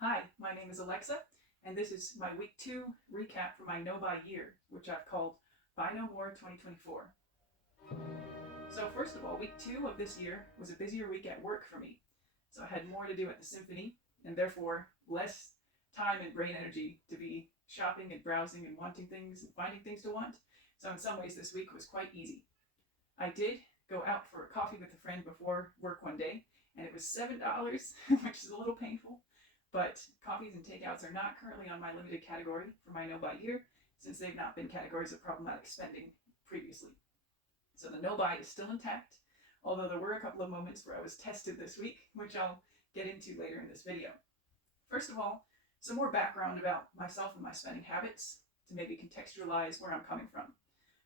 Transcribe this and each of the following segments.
Hi, my name is Alexa, and this is my week 2 recap for my no buy year, which I've called Buy No More 2024. So, first of all, week 2 of this year was a busier week at work for me. So, I had more to do at the symphony, and therefore less time and brain energy to be shopping and browsing and wanting things and finding things to want. So, in some ways, this week was quite easy. I did go out for a coffee with a friend before work one day, and it was $7, which is a little painful. But coffees and takeouts are not currently on my limited category for my no buy year, since they've not been categories of problematic spending previously. So the no buy is still intact, although there were a couple of moments where I was tested this week, which I'll get into later in this video. First of all, some more background about myself and my spending habits to maybe contextualize where I'm coming from.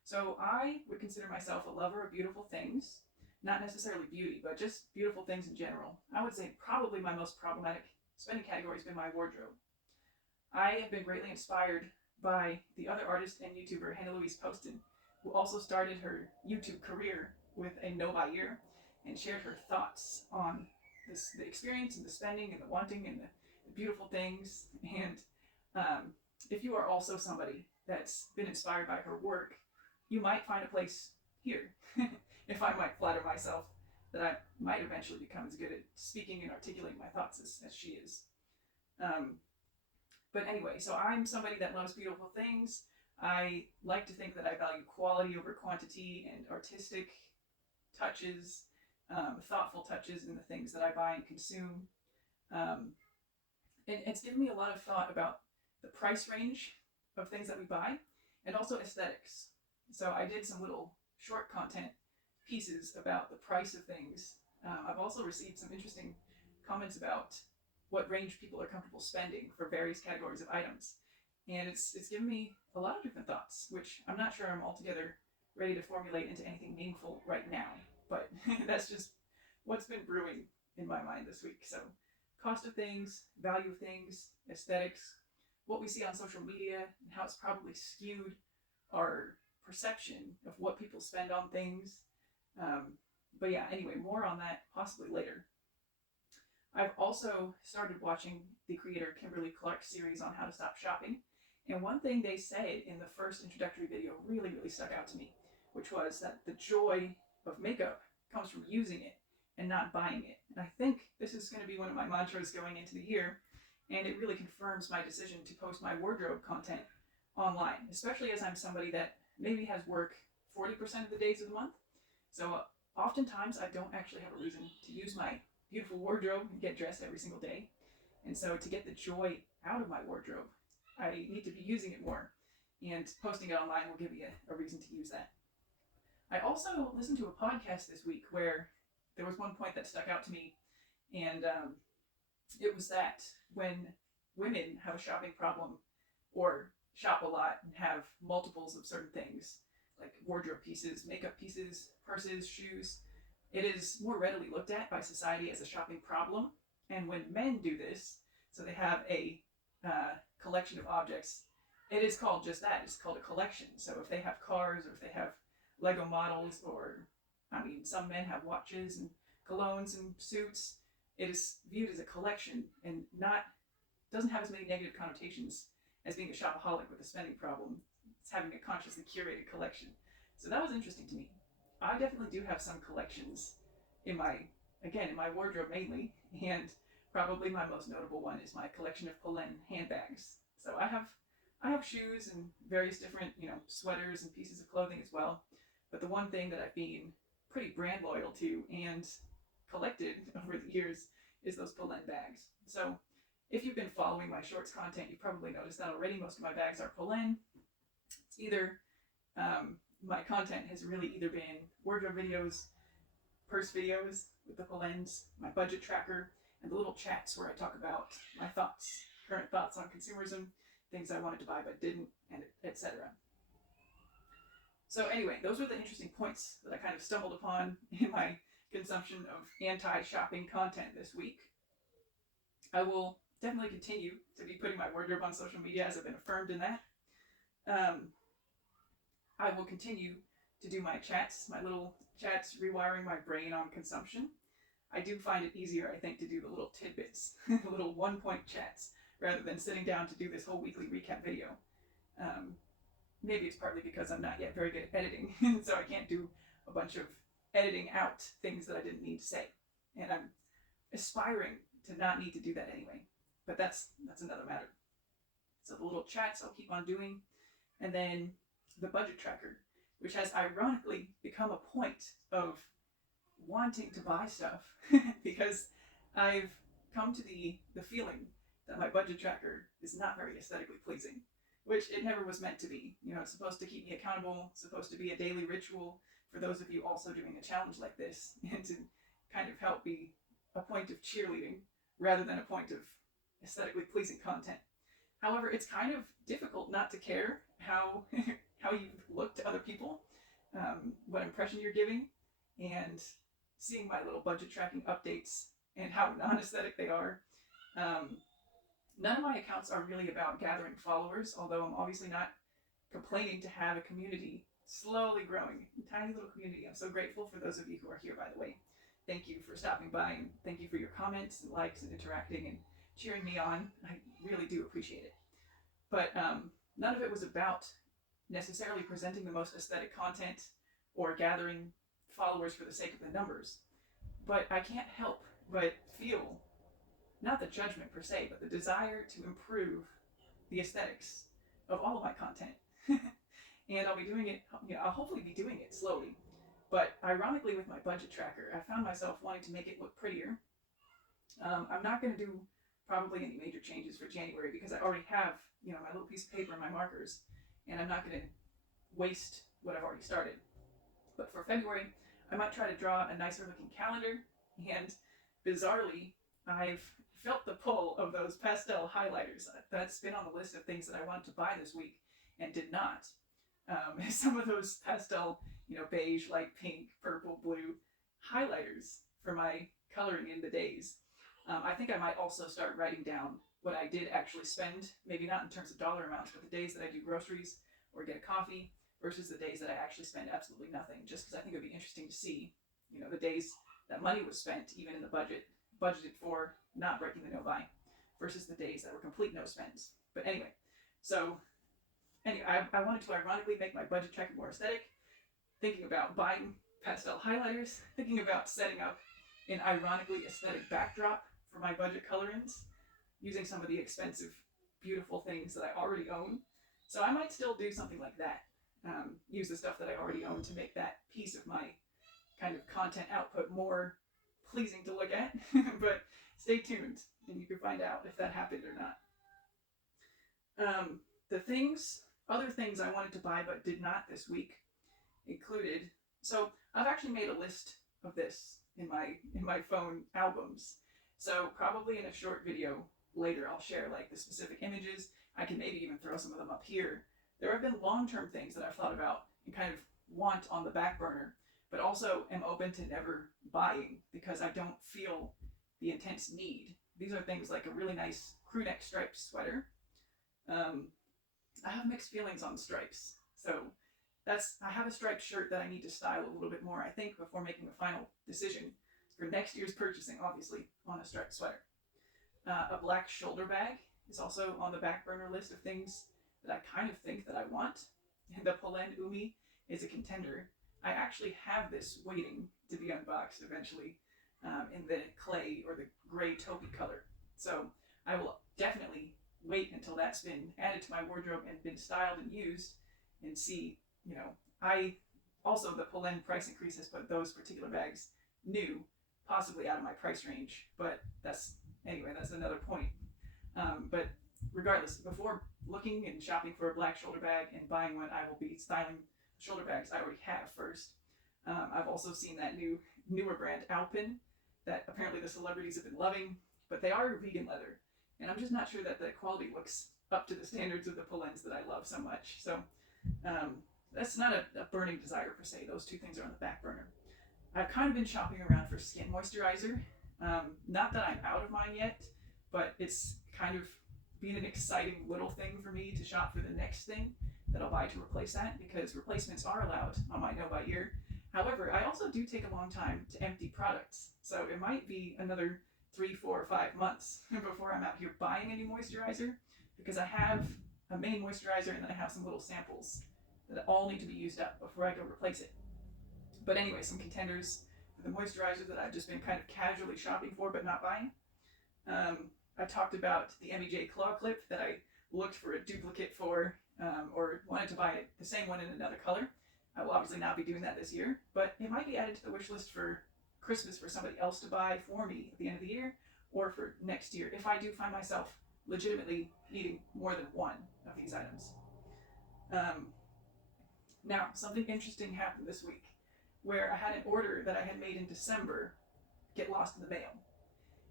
So I would consider myself a lover of beautiful things, not necessarily beauty, but just beautiful things in general. I would say probably my most problematic spending category has been my wardrobe. I have been greatly inspired by the other artist and YouTuber, Louise Poston, who also started her YouTube career with a no buy year and shared her thoughts on the experience and the spending and the wanting and the beautiful things. And if you are also somebody that's been inspired by her work, you might find a place here. If I might flatter myself that I might eventually become as good at speaking and articulating my thoughts as she is. Um, but anyway, so I'm somebody that loves beautiful things. I like to think that I value quality over quantity and artistic touches, thoughtful touches in the things that I buy and consume. Um, and it's given me a lot of thought about the price range of things that we buy and also aesthetics. So I did some little short content pieces about the price of things. I've also received some interesting comments about what range people are comfortable spending for various categories of items. And it's given me a lot of different thoughts, which I'm not sure I'm altogether ready to formulate into anything meaningful right now. But that's just what's been brewing in my mind this week. So, cost of things, value of things, aesthetics, what we see on social media, and how it's probably skewed our perception of what people spend on things. But yeah, anyway, more on that possibly later. I've also started watching the creator Kimberly Clark series on how to stop shopping. And one thing they said in the first introductory video really stuck out to me, which was that the joy of makeup comes from using it and not buying it. And I think this is going to be one of my mantras going into the year, and it really confirms my decision to post my wardrobe content online, especially as I'm somebody that maybe has work 40% of the days of the month. So oftentimes I don't actually have a reason to use my beautiful wardrobe and get dressed every single day. And so to get the joy out of my wardrobe, I need to be using it more. And posting it online will give me a reason to use that. I also listened to a podcast this week where there was one point that stuck out to me, and it was that when women have a shopping problem or shop a lot and have multiples of certain things, like wardrobe pieces, makeup pieces, purses, shoes, it is more readily looked at by society as a shopping problem. And when men do this, so they have a collection of objects, it is called just that. It's called a collection. So if they have cars or if they have Lego models, or I mean, some men have watches and colognes and suits, it is viewed as a collection and not doesn't have as many negative connotations as being a shopaholic with a spending problem. It's having a consciously curated collection. So that was interesting to me. I definitely do have some collections in my wardrobe mainly, and probably my most notable one is my collection of Polene handbags. So I have shoes and various different, sweaters and pieces of clothing as well. But the one thing that I've been pretty brand loyal to and collected over the years is those Polene bags. So if you've been following my shorts content, you've probably noticed that already. Most of my bags are Polene. It's either my content has really either been wardrobe videos, purse videos with the Polenes, my budget tracker, and the little chats where I talk about my thoughts, current thoughts on consumerism, things I wanted to buy but didn't, and etc. So anyway, those were the interesting points that I kind of stumbled upon in my consumption of anti-shopping content this week. I will definitely continue to be putting my wardrobe on social media as I've been affirmed in that. I will continue to do my chats, my little chats, rewiring my brain on consumption. I do find it easier, I think, to do the little tidbits, the little one-point chats, rather than sitting down to do this whole weekly recap video. Maybe it's partly because I'm not yet very good at editing, so I can't do a bunch of editing out things that I didn't need to say. And I'm aspiring to not need to do that anyway. But that's another matter. So the little chats I'll keep on doing. And then the budget tracker, which has ironically become a point of wanting to buy stuff because I've come to the feeling that my budget tracker is not very aesthetically pleasing, which it never was meant to be. You know, it's supposed to keep me accountable, it's supposed to be a daily ritual for those of you also doing a challenge like this, and to kind of help be a point of cheerleading rather than a point of aesthetically pleasing content. However, it's kind of difficult not to care how how you look to other people, what impression you're giving, and seeing my little budget tracking updates and how non-aesthetic they are. None of my accounts are really about gathering followers, although I'm obviously not complaining to have a community slowly growing, a tiny little community. I'm so grateful for those of you who are here, by the way. Thank you for stopping by, and thank you for your comments and likes and interacting and cheering me on. I really do appreciate it. But none of it was about necessarily presenting the most aesthetic content or gathering followers for the sake of the numbers. But I can't help but feel, not the judgment per se, but the desire to improve the aesthetics of all of my content. And I'll be doing it, I'll hopefully be doing it slowly. But ironically, with my budget tracker, I found myself wanting to make it look prettier. I'm not going to do probably any major changes for January because I already have, my little piece of paper and my markers, and I'm not going to waste what I've already started. But for February, I might try to draw a nicer looking calendar, and bizarrely, I've felt the pull of those pastel highlighters. That's been on the list of things that I wanted to buy this week and did not. Some of those pastel, beige, light pink, purple, blue highlighters for my coloring in the days. I think I might also start writing down what I did actually spend, maybe not in terms of dollar amounts, but the days that I do groceries or get a coffee versus the days that I actually spend absolutely nothing, just because I think it would be interesting to see, the days that money was spent, even in the budgeted for not breaking the no-buy, versus the days that were complete no-spends. But anyway, I wanted to ironically make my budget tracker more aesthetic, thinking about buying pastel highlighters, thinking about setting up an ironically aesthetic backdrop for my budget color-ins, using some of the expensive, beautiful things that I already own. So I might still do something like that. Use the stuff that I already own to make that piece of my kind of content output more pleasing to look at. But stay tuned and you can find out if that happened or not. Other things I wanted to buy but did not this week included, so I've actually made a list of this in my phone albums. So probably in a short video later I'll share like the specific images. I can maybe even throw some of them up here. There have been long-term things that I've thought about and kind of want on the back burner, but also am open to never buying because I don't feel the intense need. These are things like a really nice crew neck striped sweater. I have mixed feelings on stripes. So I have a striped shirt that I need to style a little bit more, I think, before making a final decision for next year's purchasing, obviously, on a striped sweater. A black shoulder bag is also on the back burner list of things that I kind of think that I want. And the Polene Umi is a contender. I actually have this waiting to be unboxed eventually in the clay or the gray taupey color. So I will definitely wait until that's been added to my wardrobe and been styled and used and see, the Polene price increase has put those particular bags new, possibly out of my price range, but that's another point. But regardless, before looking and shopping for a black shoulder bag and buying one, I will be styling shoulder bags I already have first. I've also seen that newer brand Alpin that apparently the celebrities have been loving, but they are vegan leather, and I'm just not sure that the quality looks up to the standards of the Polenes that I love so much. So that's not a burning desire per se. Those two things are on the back burner. I've kind of been shopping around for skin moisturizer. Not that I'm out of mine yet, but it's kind of been an exciting little thing for me to shop for the next thing that I'll buy to replace that, because replacements are allowed on my no-buy year. However, I also do take a long time to empty products. So it might be another 3, 4, or 5 months before I'm out here buying a new moisturizer, because I have a main moisturizer and then I have some little samples that all need to be used up before I go replace it. But anyway, some contenders for the moisturizer that I've just been kind of casually shopping for but not buying. I talked about the MEJ claw clip that I looked for a duplicate for, or wanted to buy the same one in another color. I will obviously not be doing that this year, but it might be added to the wish list for Christmas for somebody else to buy for me at the end of the year, or for next year if I do find myself legitimately needing more than one of these items. Now, something interesting happened this week where I had an order that I had made in December get lost in the mail.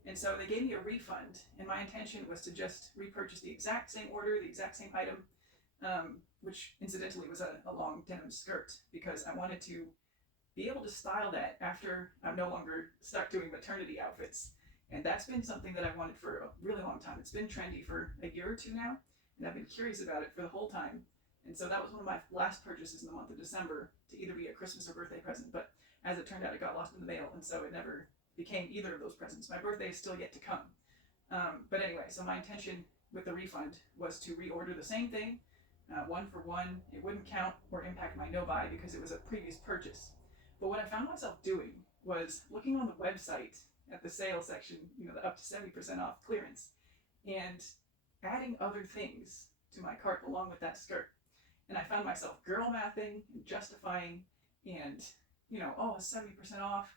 And so they gave me a refund, and my intention was to just repurchase the exact same order, the exact same item, which incidentally was a long denim skirt, because I wanted to be able to style that after I'm no longer stuck doing maternity outfits. And that's been something that I wanted for a really long time. It's been trendy for a year or two now, and I've been curious about it for the whole time. And so that was one of my last purchases in the month of December, to either be a Christmas or birthday present. But as it turned out, it got lost in the mail, and so it never became either of those presents. My birthday is still yet to come. But anyway, so my intention with the refund was to reorder the same thing, one for one. It wouldn't count or impact my no-buy because it was a previous purchase. But what I found myself doing was looking on the website at the sale section, the up to 70% off clearance, and adding other things to my cart along with that skirt. And I found myself girl mathing and justifying, and oh, it's 70% off.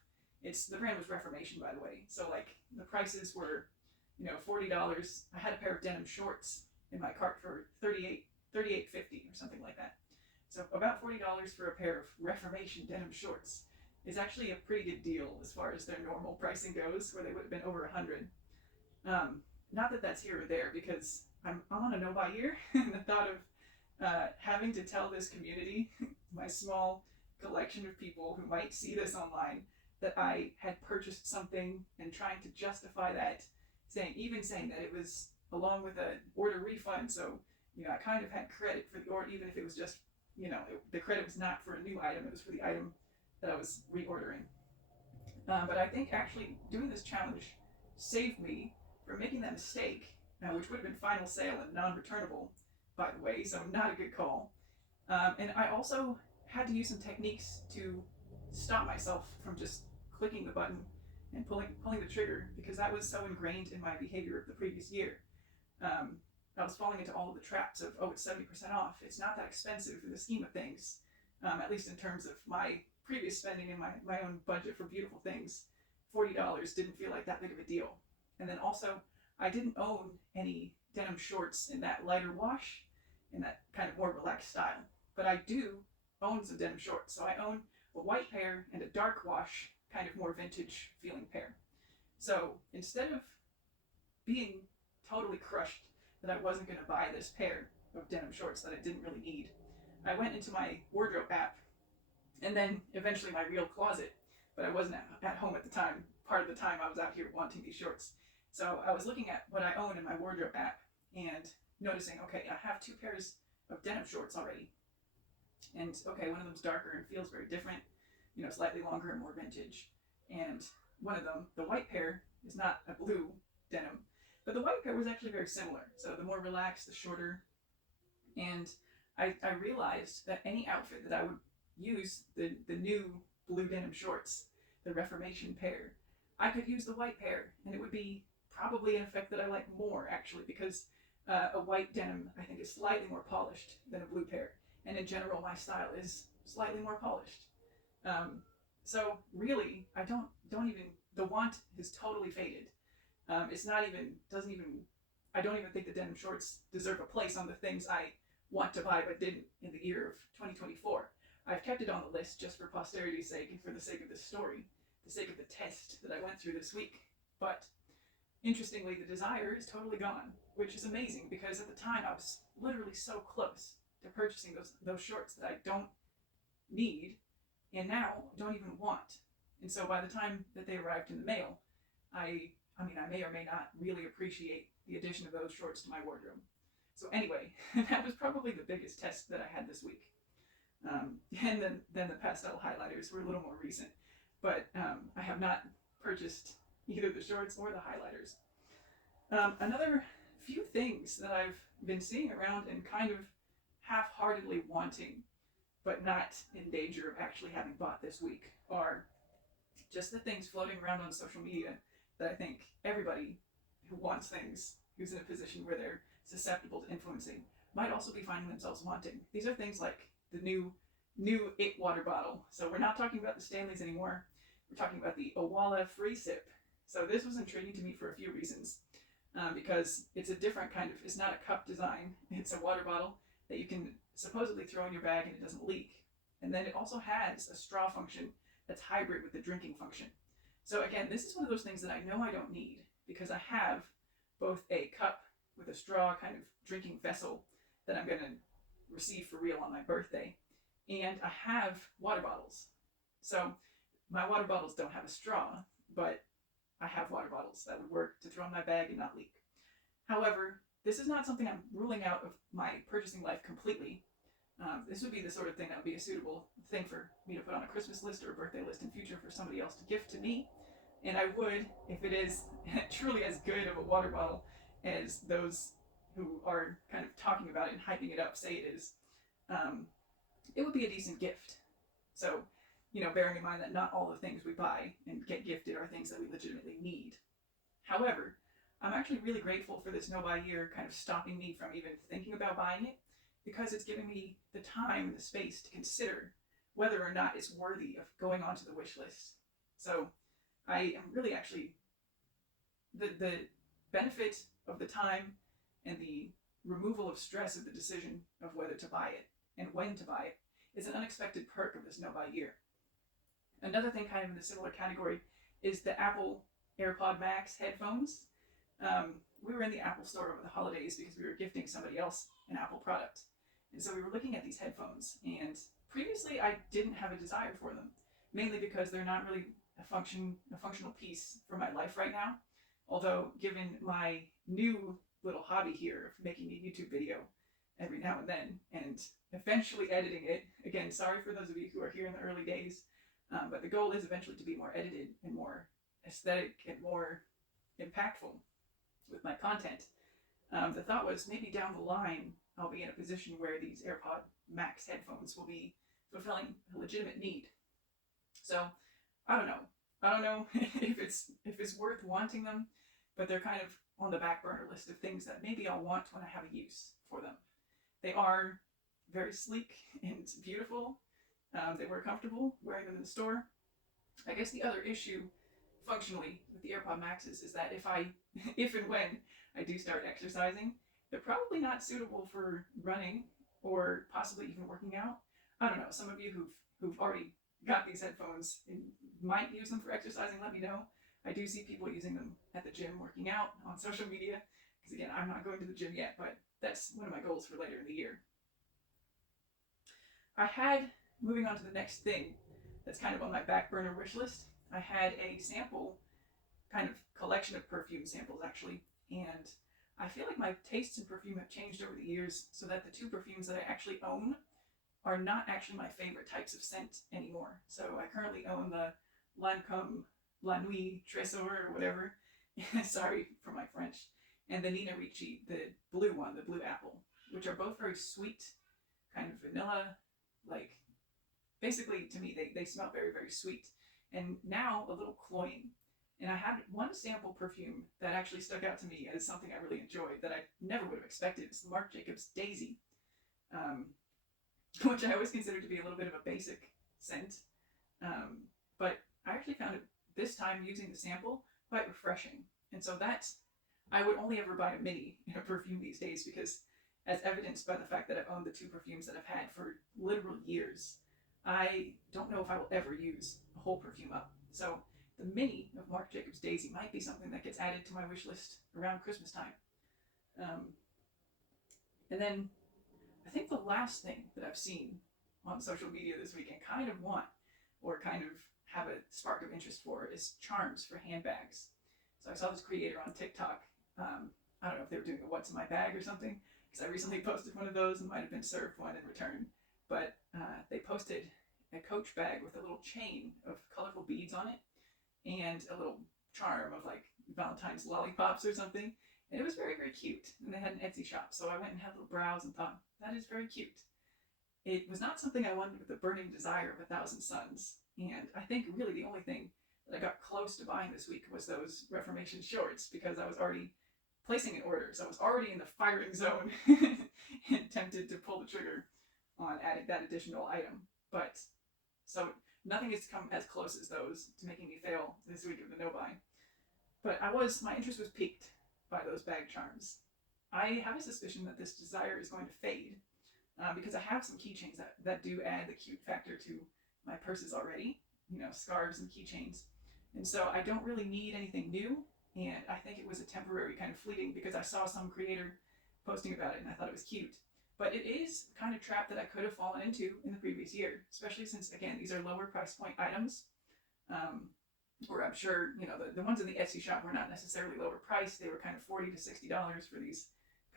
The brand was Reformation, by the way. So like the prices were, $40. I had a pair of denim shorts in my cart for $38.50 or something like that. So about $40 for a pair of Reformation denim shorts is actually a pretty good deal as far as their normal pricing goes, where they would have been over $100. Not that that's here or there, because I'm on a no-buy year, and the thought of having to tell this community, my small collection of people who might see this online, that I had purchased something, and trying to justify that, saying that it was along with an order refund, so I kind of had credit for the order, even if it was just the credit was not for a new item, it was for the item that I was reordering. But I think actually doing this challenge saved me from making that mistake, which would have been final sale and non-returnable, by the way, so not a good call. And I also had to use some techniques to stop myself from just clicking the button and pulling the trigger, because that was so ingrained in my behavior of the previous year. I was falling into all of the traps of, oh, it's 70% off. It's not that expensive in the scheme of things, at least in terms of my previous spending and my own budget for beautiful things. $40 didn't feel like that big of a deal. And then also, I didn't own any denim shorts in that lighter wash, in that kind of more relaxed style. But I do own some denim shorts. So I own a white pair and a dark wash, kind of more vintage feeling pair. So instead of being totally crushed that I wasn't going to buy this pair of denim shorts that I didn't really need, I went into my wardrobe app, and then eventually my real closet, but I wasn't at home at the time. Part of the time I was out here wanting these shorts. So I was looking at what I own in my wardrobe app and noticing, okay, I have 2 pairs of denim shorts already. And okay, one of them's darker and feels very different, slightly longer and more vintage. And one of them, the white pair, is not a blue denim, but the white pair was actually very similar. So the more relaxed, the shorter. And I realized that any outfit that I would use the new blue denim shorts, the Reformation pair, I could use the white pair, and it would be probably an effect that I like more, actually, because a white denim, I think, is slightly more polished than a blue pair. And in general, my style is slightly more polished. So really, I don't even, the want is totally faded. It's not even, I don't even think the denim shorts deserve a place on the things I want to buy but didn't in the year of 2024. I've kept it on the list just for posterity's sake and for the sake of this story, the sake of the test that I went through this week. But interestingly, the desire is totally gone, which is amazing, because at the time I was literally so close to purchasing those shorts that I don't need and now don't even want. And so by the time that they arrived in the mail, I may or may not really appreciate the addition of those shorts to my wardrobe. So anyway, that was probably the biggest test that I had this week. And then the pastel highlighters were a little more recent. But I have not purchased either the shorts or the highlighters. Another few things that I've been seeing around and kind of half-heartedly wanting, but not in danger of actually having bought this week, are just the things floating around on social media that I think everybody who wants things, who's in a position where they're susceptible to influencing, might also be finding themselves wanting. These are things like the new It water bottle. So we're not talking about the Stanleys anymore. We're talking about the Owala Free Sip. So this was intriguing to me for a few reasons. Because it's a different kind of, it's not a cup design, it's a water bottle that you can supposedly throw in your bag and it doesn't leak. And then it also has a straw function that's hybrid with the drinking function. So again, this is one of those things that I know I don't need because I have both a cup with a straw kind of drinking vessel that I'm going to receive for real on my birthday, and I have water bottles. So my water bottles don't have a straw, but I have water bottles that would work to throw in my bag and not leak. However, this is not something I'm ruling out of my purchasing life completely. This would be the sort of thing that would be a suitable thing for me to put on a Christmas list or a birthday list in future for somebody else to gift to me. And I would, if it is truly as good of a water bottle as those who are kind of talking about it and hyping it up say it is, it would be a decent gift. So, bearing in mind that not all the things we buy and get gifted are things that we legitimately need. However, I'm actually really grateful for this no-buy year kind of stopping me from even thinking about buying it, because it's giving me the time and the space to consider whether or not it's worthy of going onto the wish list. So I am really actually, the benefit of the time and the removal of stress of the decision of whether to buy it and when to buy it is an unexpected perk of this no-buy year. Another thing kind of in the similar category is the Apple AirPod Max headphones. We were in the Apple store over the holidays because we were gifting somebody else an Apple product. And so we were looking at these headphones, and previously I didn't have a desire for them, mainly because they're not really a functional piece for my life right now. Although, given my new little hobby here of making a YouTube video every now and then, and eventually editing it, again, sorry for those of you who are here in the early days, but the goal is eventually to be more edited and more aesthetic and more impactful with my content. The thought was maybe down the line I'll be in a position where these AirPod Max headphones will be fulfilling a legitimate need. So I don't know if it's worth wanting them, but they're kind of on the back burner list of things that maybe I'll want when I have a use for them. They are very sleek and beautiful. They were comfortable wearing them in the store. I guess the other issue functionally with the AirPod Maxes is that if and when I do start exercising, they're probably not suitable for running or possibly even working out. I don't know. Some of you who've already got these headphones and might use them for exercising, let me know. I do see people using them at the gym working out on social media, because again, I'm not going to the gym yet, but that's one of my goals for later in the year. Moving on to the next thing that's kind of on my back burner wish list, I had a sample, kind of collection of perfume samples actually, and I feel like my tastes in perfume have changed over the years so that the two perfumes that I actually own are not actually my favorite types of scent anymore. So I currently own the Lancôme La Nuit Trésor or whatever, sorry for my French, and the Nina Ricci, the blue one, the blue apple, which are both very sweet, kind of vanilla, like, basically to me they smell very, very sweet, and now a little cloying. And I had one sample perfume that actually stuck out to me as something I really enjoyed that I never would have expected. It's the Marc Jacobs Daisy, which I always considered to be a little bit of a basic scent. But I actually found it this time using the sample quite refreshing. And so I would only ever buy a mini in a perfume these days because, as evidenced by the fact that I've owned the two perfumes that I've had for literal years, I don't know if I will ever use a whole perfume up. So the mini of Marc Jacobs Daisy might be something that gets added to my wish list around Christmas time. And then I think the last thing that I've seen on social media this week and kind of want, or kind of have a spark of interest for, is charms for handbags. So I saw this creator on TikTok. I don't know if they were doing a what's in my bag or something, because I recently posted one of those and might have been served one in return. but they posted a Coach bag with a little chain of colorful beads on it and a little charm of like Valentine's lollipops or something. And it was very, very cute. And they had an Etsy shop. So I went and had a little browse and thought, that is very cute. It was not something I wanted with the burning desire of 1,000 suns. And I think really the only thing that I got close to buying this week was those Reformation shorts, because I was already placing an order. So I was already in the firing zone and tempted to pull the trigger on adding that additional item. But so nothing has come as close as those to making me fail this week of the no-buy. But my interest was piqued by those bag charms. I have a suspicion that this desire is going to fade because I have some keychains that do add the cute factor to my purses already, scarves and keychains. And so I don't really need anything new. And I think it was a temporary kind of fleeting because I saw some creator posting about it and I thought it was cute. But it is the kind of trap that I could have fallen into in the previous year, especially since, again, these are lower price point items. Where I'm sure, the ones in the Etsy shop were not necessarily lower priced. They were kind of $40 to $60 for these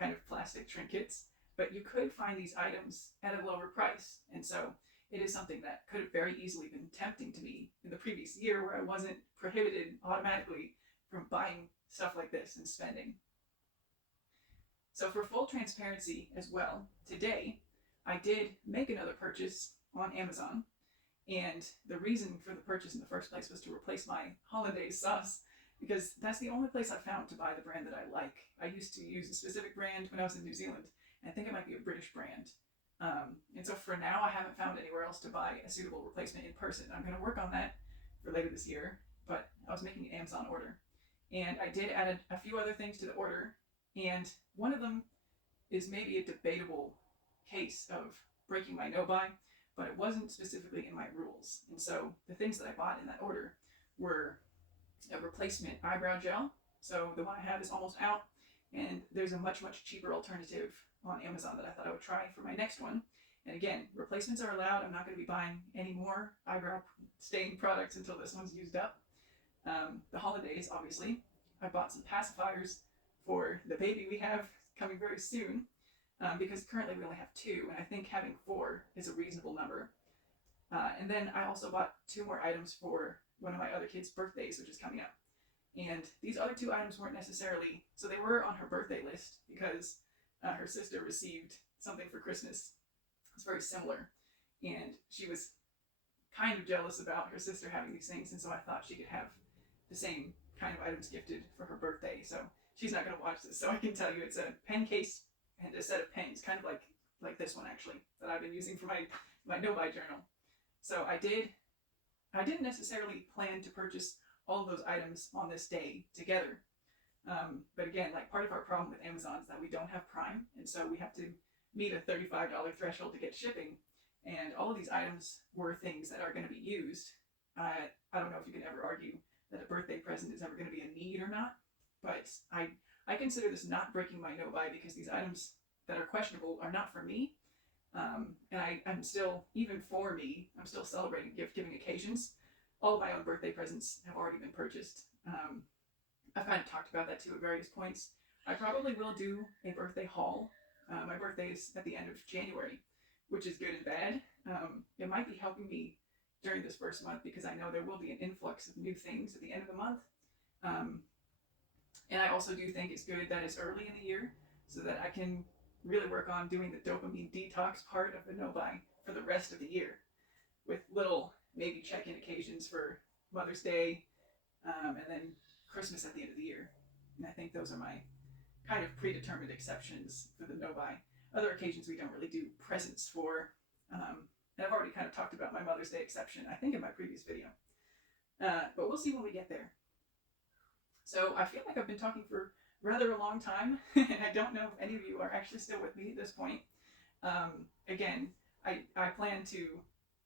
kind of plastic trinkets. But you could find these items at a lower price. And so it is something that could have very easily been tempting to me in the previous year, where I wasn't prohibited automatically from buying stuff like this and spending. So for full transparency as well, today I did make another purchase on Amazon. And the reason for the purchase in the first place was to replace my hollandaise sauce, because that's the only place I found to buy the brand that I like. I used to use a specific brand when I was in New Zealand, and I think it might be a British brand. And so for now, I haven't found anywhere else to buy a suitable replacement in person. I'm going to work on that for later this year, but I was making an Amazon order. And I did add a few other things to the order, and one of them is maybe a debatable case of breaking my no-buy, but it wasn't specifically in my rules. And so the things that I bought in that order were a replacement eyebrow gel. So the one I have is almost out, and there's a much, much cheaper alternative on Amazon that I thought I would try for my next one. And again, replacements are allowed. I'm not going to be buying any more eyebrow stain products until this one's used up. The holidays, obviously. I bought some pacifiers for the baby we have coming very soon. Because currently we only have 2, and I think having 4 is a reasonable number. And then I also bought 2 more items for one of my other kids' birthdays, which is coming up. And these other 2 items weren't necessarily, so they were on her birthday list because her sister received something for Christmas. It's very similar. And she was kind of jealous about her sister having these things, and so I thought she could have the same kind of items gifted for her birthday. So she's not going to watch this, so I can tell you it's a pen case and a set of pens, kind of like this one actually, that I've been using for my no-buy journal. So I didn't necessarily plan to purchase all of those items on this day together. But again, like, part of our problem with Amazon is that we don't have Prime, and so we have to meet a $35 threshold to get shipping. And all of these items were things that are going to be used. I don't know if you can ever argue that a birthday present is ever going to be a need or not, but I consider this not breaking my no-buy because these items that are questionable are not for me. And I'm still, even for me, I'm still celebrating gift-giving occasions. All of my own birthday presents have already been purchased. I've kind of talked about that too at various points. I probably will do a birthday haul. My birthday is at the end of January, which is good and bad. It might be helping me during this first month because I know there will be an influx of new things at the end of the month. And I also do think it's good that it's early in the year so that I can really work on doing the dopamine detox part of the no-buy for the rest of the year, with little maybe check-in occasions for Mother's Day, and then Christmas at the end of the year. And I think those are my kind of predetermined exceptions for the no-buy. Other occasions we don't really do presents for, and I've already kind of talked about my Mother's Day exception, I think, in my previous video. But we'll see when we get there. So I feel like I've been talking for rather a long time, and I don't know if any of you are actually still with me at this point. Again, I plan to,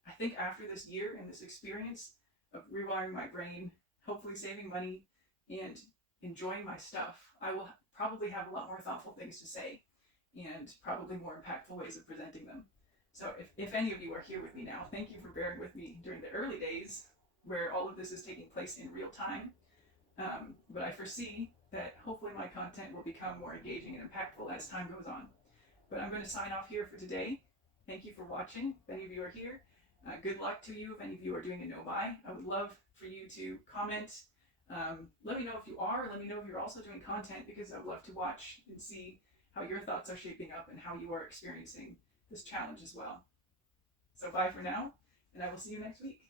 I think after this year and this experience of rewiring my brain, hopefully saving money, and enjoying my stuff, I will probably have a lot more thoughtful things to say, and probably more impactful ways of presenting them. So if any of you are here with me now, thank you for bearing with me during the early days where all of this is taking place in real time. But I foresee that hopefully my content will become more engaging and impactful as time goes on. But I'm going to sign off here for today, Thank you for watching. If any of you are here, good luck to you if any of you are doing a no-buy. I would love for you to comment. Let me know if you are. Let me know if you're also doing content, because I would love to watch and see how your thoughts are shaping up and how you are experiencing this challenge as well. So bye for now, and I will see you next week.